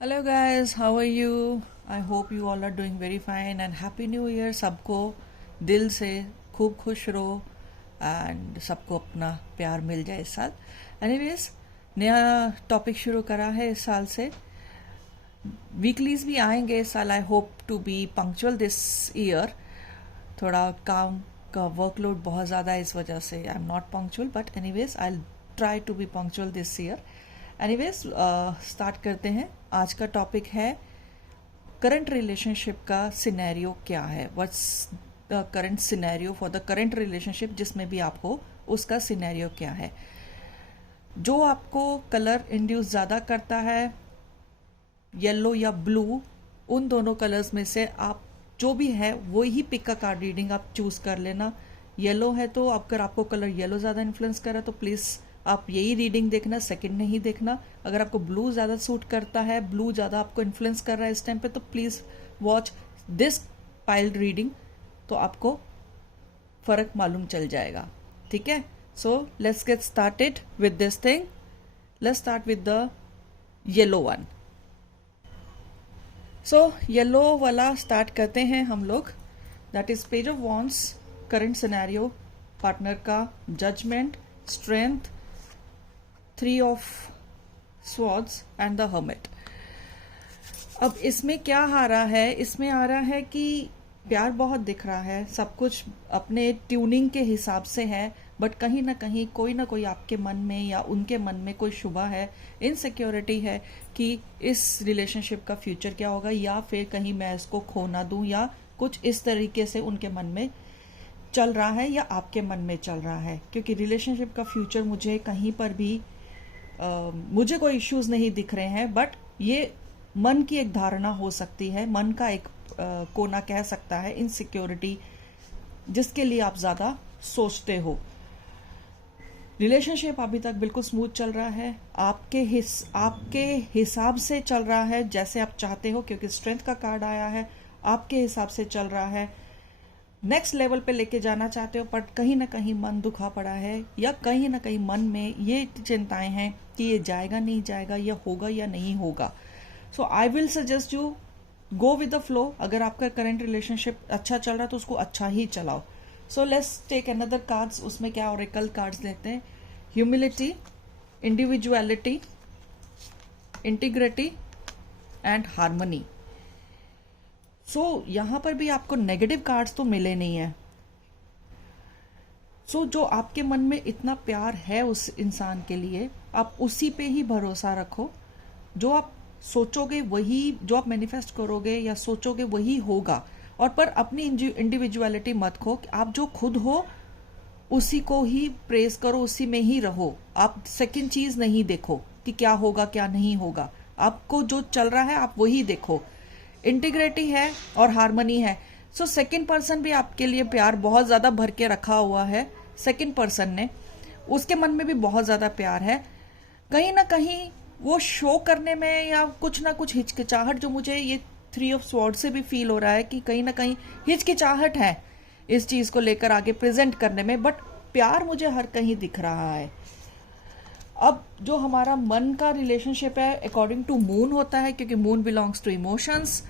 Hello guys, how are you? I hope you all are doing very fine and happy new year. सबको दिल से खूब खुश रहो एंड सबको अपना प्यार मिल जाए इस साल। एनीवेज, नया टॉपिक शुरू करा है इस साल से। वीकलीज भी आएंगे इस साल। I hope to be punctual this year. थोड़ा काम का वर्कलोड बहुत ज़्यादा है, इस वजह से I am not punctual, but anyways I try to be punctual this year. Anyways, start करते हैं। आज का टॉपिक है करंट रिलेशनशिप का सिनेरियो क्या है। What's the current scenario for the current relationship, जिसमें भी आप हो उसका सिनेरियो क्या है। जो आपको कलर इंड्यूस ज़्यादा करता है, येलो या ब्लू, उन दोनों कलर्स में से आप जो भी है वो ही पिक का कार्ड रीडिंग आप चूज कर लेना। येलो है तो अगर आपको कलर येलो ज़्यादा इन्फ्लुएंस कर रहा है तो प्लीज़ आप यही रीडिंग देखना, सेकंड नहीं देखना। अगर आपको ब्लू ज़्यादा सूट करता है, ब्लू ज़्यादा आपको इन्फ्लुएंस कर रहा है इस टाइम पे, तो please watch this piled reading, तो आपको फ़र्क मालूम चल जाएगा। ठीक है, so let's get started with this thing. Let's start with the yellow one. So yellow वाला स्टार्ट करते हैं हम लोग। That is page of wands, current scenario, partner का judgement, strength, three of swords and the hermit. अब इसमें क्या आ रहा है? इसमें आ रहा है कि प्यार बहुत दिख रहा है, सब कुछ अपने ट्यूनिंग के हिसाब से है, बट कहीं ना कहीं कोई ना कोई आपके मन में या उनके मन में कोई शुबा है, इनसिक्योरिटी है कि इस रिलेशनशिप का फ्यूचर क्या होगा, या फिर कहीं मैं इसको खो ना दूं, या कुछ इस तरीके से उनके मन में चल रहा है या आपके मन में चल रहा है। क्योंकि रिलेशनशिप का फ्यूचर मुझे कहीं पर भी मुझे कोई इश्यूज नहीं दिख रहे हैं, बट ये मन की एक धारणा हो सकती है, मन का एक कोना कह सकता है, इनसिक्योरिटी जिसके लिए आप ज्यादा सोचते हो। रिलेशनशिप अभी तक बिल्कुल स्मूथ चल रहा है, आपके हिसाब से चल रहा है, जैसे आप चाहते हो, क्योंकि स्ट्रेंथ का कार्ड आया है, आपके हिसाब से चल रहा है। नेक्स्ट लेवल पे लेके जाना चाहते हो, पर कहीं ना कहीं मन दुखा पड़ा है, या कहीं ना कहीं मन में ये चिंताएं हैं कि ये जाएगा नहीं जाएगा, या होगा या नहीं होगा। So I will suggest you go with the flow. अगर आपका करंट रिलेशनशिप अच्छा चल रहा है तो उसको अच्छा ही चलाओ। So let's take another cards. उसमें क्या ओरेकल कार्ड्स लेते हैं? Humility, individuality, integrity and harmony. So यहां पर भी आपको नेगेटिव कार्ड्स तो मिले नहीं है। सो जो आपके मन में इतना प्यार है उस इंसान के लिए, आप उसी पे ही भरोसा रखो। जो आप सोचोगे वही, जो आप मैनिफेस्ट करोगे या सोचोगे वही होगा। और पर अपनी इंडिविजुअलिटी मत खो। आप जो खुद हो उसी को ही प्रेस करो, उसी में ही रहो। आप सेकंड चीज नहीं देखो कि क्या होगा क्या नहीं होगा। आपको जो चल रहा है आप वही देखो। इंटीग्रिटी है और हार्मनी है। सो सेकंड पर्सन भी आपके लिए प्यार बहुत ज्यादा भर के रखा हुआ है। सेकंड पर्सन ने, उसके मन में भी बहुत ज्यादा प्यार है। कहीं ना कहीं वो शो करने में या कुछ ना कुछ हिचकिचाहट, जो मुझे ये थ्री ऑफ स्वॉर्ड से भी फील हो रहा है कि कहीं ना कहीं हिचकिचाहट है इस चीज को लेकर आगे प्रेजेंट करने में, बट प्यार मुझे हर कहीं दिख रहा है। अब जो हमारा मन का रिलेशनशिप है अकॉर्डिंग टू मून होता है, क्योंकि moon belongs to emotions.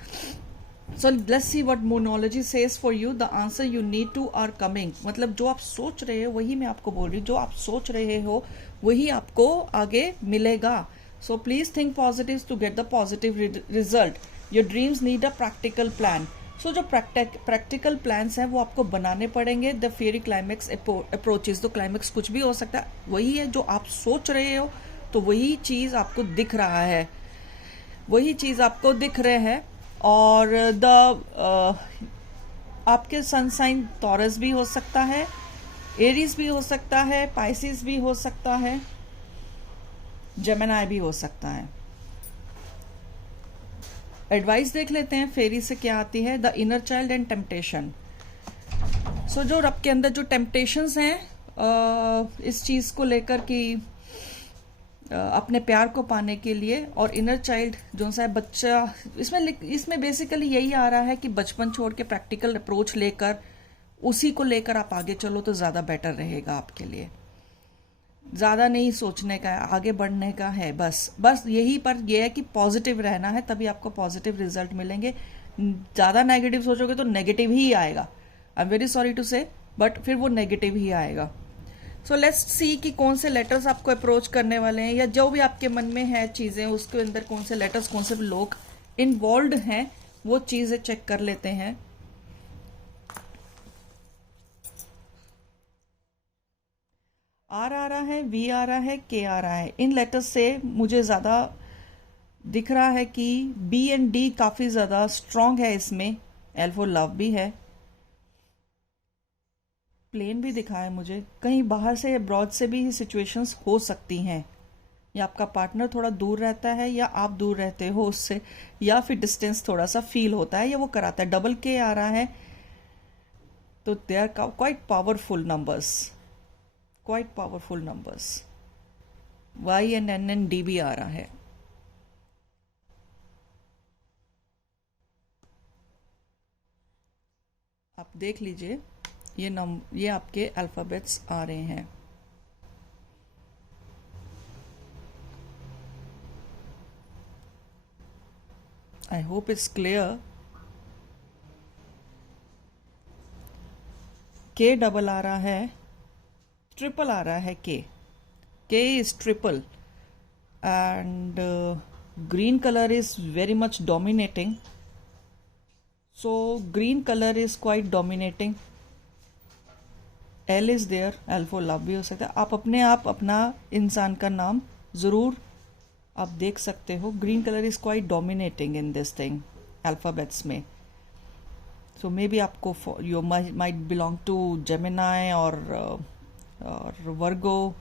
So let's see what moonology says for you. The answer you need to are coming. मतलब जो आप सोच रहे हो वही मैं आपको बोल रही हूँ, जो आप सोच रहे हो वही आपको आगे मिलेगा। So please think positive to get the positive result. Your dreams need a practical plan. So जो प्रैक्टिकल प्लान्स हैं वो आपको बनाने पड़ेंगे। द फेरी क्लाइमेक्स अप्रोचेस, तो क्लाइमेक्स कुछ भी हो सकता है, वही है जो आप सोच रहे हो, तो वही चीज आपको दिख रहा है, वही चीज आपको दिख रहे हैं। और आपके सन साइन टॉरस भी हो सकता है, एरीज भी हो सकता है, पाइसिस भी हो सकता है, जेमिनी भी हो सकता है। एडवाइस देख लेते हैं फेरी से क्या आती है। The inner child and temptation. So जो आपके अंदर जो टेम्पटेशंस हैं इस चीज को लेकर कि अपने प्यार को पाने के लिए, और इनर चाइल्ड जो सा है बच्चा, इसमें बेसिकली यही आ रहा है कि बचपन छोड़ के प्रैक्टिकल अप्रोच लेकर उसी को लेकर आप आगे चलो तो ज्यादा बेटर रहेगा आपके लिए। ज़्यादा नहीं सोचने का है, आगे बढ़ने का है, बस बस यही पर यह है कि पॉजिटिव रहना है, तभी आपको पॉजिटिव रिजल्ट मिलेंगे। ज़्यादा नेगेटिव सोचोगे तो नेगेटिव ही आएगा। I am very sorry to say, but फिर वो नेगेटिव ही आएगा। सो लेट्स सी कि कौन से लेटर्स आपको अप्रोच करने वाले हैं, या जो भी आपके मन में है चीज़ें, उसके अंदर कौन से लेटर्स, कौन से लोग इन्वॉल्व हैं, वो चीज़ें चेक कर लेते हैं। आर आ रहा है, वी आ रहा है, के आ रहा है। इन लेटर्स से मुझे ज़्यादा दिख रहा है कि बी एंड डी काफ़ी ज़्यादा स्ट्रॉन्ग है इसमें। एल फॉर लव भी है, प्लेन भी दिखा है मुझे। कहीं बाहर से अब्रॉड से भी सिचुएशंस हो सकती हैं, या आपका पार्टनर थोड़ा दूर रहता है, या आप दूर रहते हो उससे, या फिर डिस्टेंस थोड़ा सा फील होता है, या वो कराता है। डबल के आ रहा है, तो they are quite powerful numbers, quite powerful numbers. Y and N and D भी आ रहा है। आप देख लीजिए, ये आपके अल्फाबेट्स आ रहे हैं। I hope it's clear. के डबल आ रहा है, ट्रिपल आ रहा है। के is triple, and green color is very much dominating, so green color is quite dominating. L is there, L for love भी हो सकता है। आप अपने आप अपना इंसान का नाम ज़रूर आप देख सकते हो। Green colour is quite dominating in this thing alphabets में। सो मे बी आपको you might belong to Gemini और वर्गो,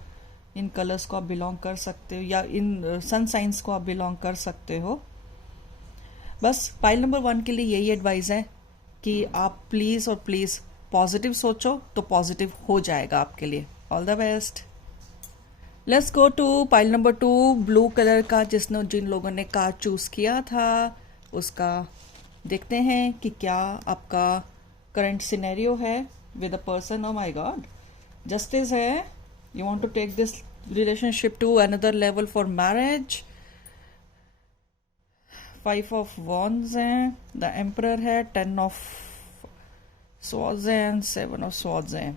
इन कलर्स को आप बिलोंग कर सकते हो, या इन सन साइंस को आप बिलोंग कर सकते हो। बस पाइल नंबर 1 के लिए यही एडवाइस है कि आप प्लीज़ और प्लीज़ पॉजिटिव सोचो, तो पॉजिटिव हो जाएगा आपके लिए। All the best. Let's go to pile number 2, blue colour का, जिन लोगों ने कार्ड चूज़ किया था उसका देखते हैं कि क्या आपका करंट सिनेरियो है with a person. Oh my God, justice है। You want to take this relationship to another level for marriage. 5 of Wands है, The Emperor है, 10 of Swords है, 7 of Swords है।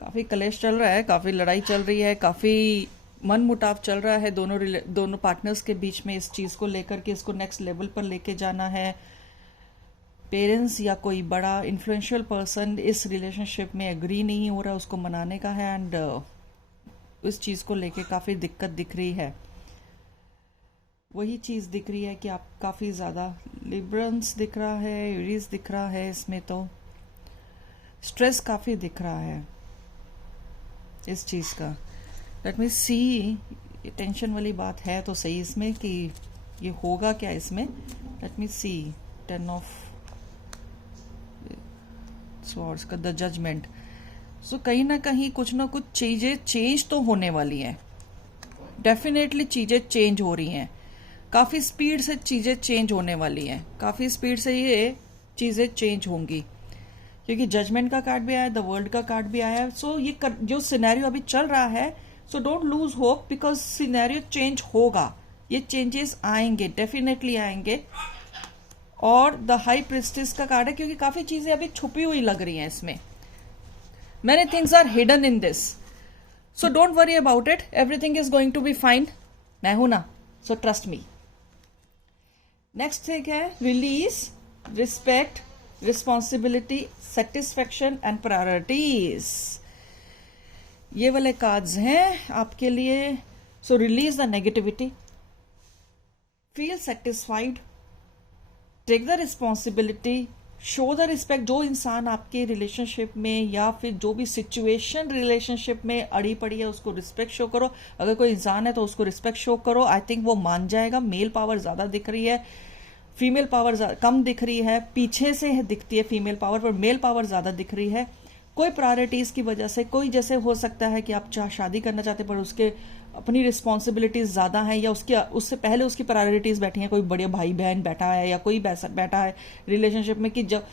काफ़ी कलेश चल रहा है, काफ़ी लड़ाई चल रही है, काफ़ी मन मुटाव चल रहा है दोनों पार्टनर्स के बीच में, इस चीज़ को लेकर के इसको नेक्स्ट लेवल पर लेके जाना है। पेरेंट्स या कोई बड़ा इन्फ्लुएंशियल पर्सन इस रिलेशनशिप में एग्री नहीं हो रहा, उसको मनाने का है, एंड इस चीज़ को लेके काफ़ी दिक्कत दिख रही है। वही चीज़ दिख रही है कि आप काफ़ी ज़्यादा लिब्रंस दिख रहा है, एरीज दिख रहा है, इसमें तो स्ट्रेस काफ़ी दिख रहा है इस चीज़ का। लेट मी सी, टेंशन वाली बात है तो सही इसमें कि ये होगा क्या इसमें। Let me see, 10 of swords का द जजमेंट। सो कहीं ना कहीं कुछ ना कुछ चीज़ें चेंज तो होने वाली हैं, डेफिनेटली चीज़ें चेंज हो रही हैं, काफ़ी स्पीड से चीज़ें चेंज होने वाली हैं, काफ़ी स्पीड से ये चीज़ें चेंज होंगी, क्योंकि जजमेंट का कार्ड भी आया, द वर्ल्ड का कार्ड भी आया। सो ये जो सिनेरियो अभी चल रहा है, so don't lose hope, because scenario change होगा, ये चेंजेस आएंगे, डेफिनेटली आएंगे। और द हाई प्रिस्टेस का कार्ड है, क्योंकि काफ़ी चीज़ें अभी छुपी हुई लग रही हैं इसमें। Many things are hidden in this, so don't worry about it. Everything is going to be fine. मैं हूं ना, so trust me. Next thing है release, respect, responsibility, satisfaction and priorities. ये वाले कार्ड्स हैं आपके लिए। So release the negativity, feel satisfied, take the responsibility, show the respect. जो इंसान आपके रिलेशनशिप में या फिर जो भी सिचुएशन रिलेशनशिप में अड़ी पड़ी है, उसको रिस्पेक्ट शो करो। अगर कोई इंसान है तो उसको रिस्पेक्ट शो करो, आई थिंक वो मान जाएगा। मेल पावर ज़्यादा दिख रही है, फीमेल पावर कम दिख रही है। पीछे से दिखती है फीमेल पावर, पर मेल पावर ज़्यादा दिख रही है। कोई प्रायोरिटीज़ की वजह से, कोई जैसे हो सकता है कि आप शादी करना चाहते पर उसके अपनी रिस्पॉन्सिबिलिटीज़ ज़्यादा हैं, या उससे पहले उसकी प्रायोरिटीज़ बैठी हैं, कोई बड़े भाई बहन बैठा है या कोई बैठा है रिलेशनशिप में, कि जब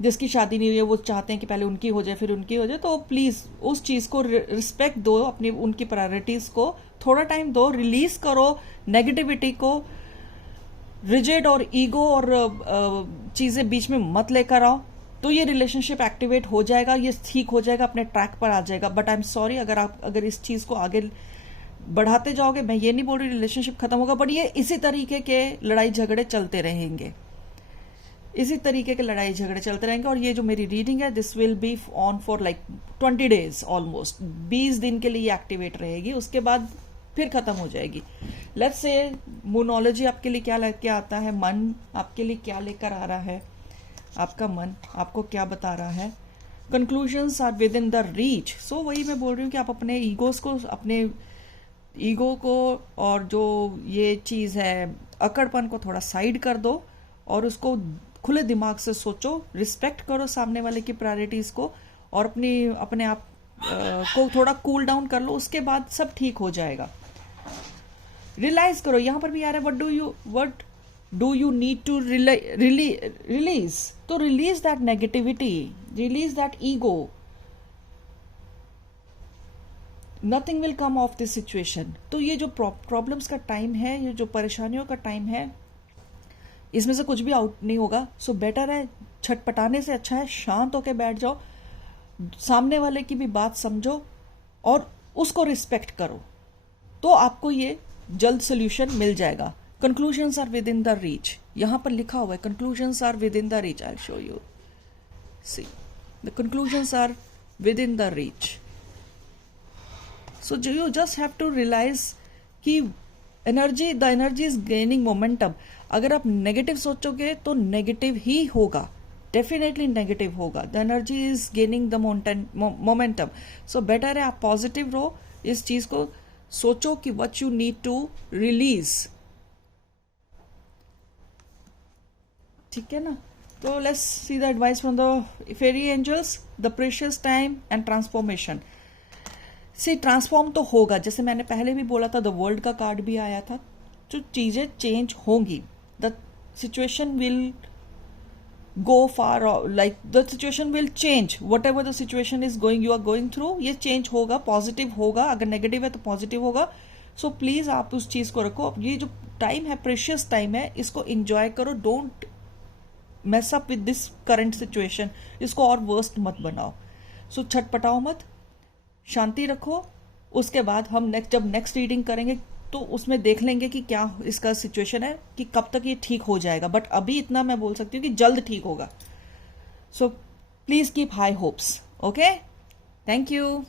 जिसकी शादी नहीं हुई है वो चाहते हैं कि पहले उनकी हो जाए फिर उनकी हो जाए, तो प्लीज उस चीज को रिस्पेक्ट दो, अपनी उनकी प्रायोरिटीज को थोड़ा टाइम दो, रिलीज करो नेगेटिविटी को, रिजिड और ईगो और चीजें बीच में मत लेकर आओ, तो ये रिलेशनशिप एक्टिवेट हो जाएगा, ये ठीक हो जाएगा, अपने ट्रैक पर आ जाएगा। बट आई एम सॉरी, अगर इस चीज को आगे बढ़ाते जाओगे, मैं ये नहीं बोल रही रिलेशनशिप खत्म होगा, बट ये इसी तरीके के लड़ाई झगड़े चलते रहेंगे, इसी तरीके के लड़ाई झगड़े चलते रहेंगे। और ये जो मेरी रीडिंग है, this will be on for like 20 days, almost 20 दिन के लिए एक्टिवेट रहेगी, उसके बाद फिर खत्म हो जाएगी। लेट्स से मोनोलॉजी आपके लिए क्या लेके आता है, मन आपके लिए क्या लेकर आ रहा है, आपका मन आपको क्या बता रहा है। Conclusions are within the reach. So वही मैं बोल रही हूँ कि आप अपने ईगोस को, अपने ईगो को और जो ये चीज़ है अकड़पन को थोड़ा साइड कर दो और उसको खुले दिमाग से सोचो, रिस्पेक्ट करो सामने वाले की प्रायोरिटीज़ को, और अपने आप को थोड़ा कूल डाउन कर लो, उसके बाद सब ठीक हो जाएगा। रियलाइज करो, यहां पर भी आ रहा है what do you need to release, तो release that negativity, release that ego, nothing will come of this situation. तो ये जो प्रॉब्लम्स का टाइम है, ये जो परेशानियों का टाइम है, इसमें से कुछ भी आउट नहीं होगा। सो बेटर है, छटपटाने से अच्छा है शांत होके बैठ जाओ, सामने वाले की भी बात समझो और उसको रिस्पेक्ट करो, तो आपको ये जल्द सोल्यूशन मिल जाएगा। Conclusions are within the reach, यहां पर लिखा हुआ है conclusions are within the reach. I show you, see the conclusions are within the reach. So you just have to realise कि the energy is gaining momentum. अगर आप negative सोचोगे तो नेगेटिव ही होगा, डेफिनेटली नेगेटिव होगा। The energy is gaining the momentum. So better है आप पॉजिटिव रहो, इस चीज को सोचो कि what you need to release, ठीक है ना। तो let's see the advice from the fairy angels, the precious time and transformation. See transform तो होगा, जैसे मैंने पहले भी बोला था, द वर्ल्ड का कार्ड भी आया था, जो चीजें चेंज होंगी, the situation will go far, like the situation will change, whatever the situation is you are going through, ये change होगा, पॉजिटिव होगा, अगर नेगेटिव है तो पॉजिटिव होगा। सो प्लीज आप उस चीज को रखो। ये जो टाइम है, प्रेशियस टाइम है, इसको एंजॉय करो, don't mess up with this current situation, इसको और वर्स्ट मत बनाओ। सो छटपटाओ मत, शांति रखो। उसके बाद हम जब नेक्स्ट रीडिंग करेंगे तो उसमें देख लेंगे कि क्या इसका सिचुएशन है, कि कब तक ये ठीक हो जाएगा। बट अभी इतना मैं बोल सकती हूँ कि जल्द ठीक होगा। So please keep high hopes. Okay, thank you.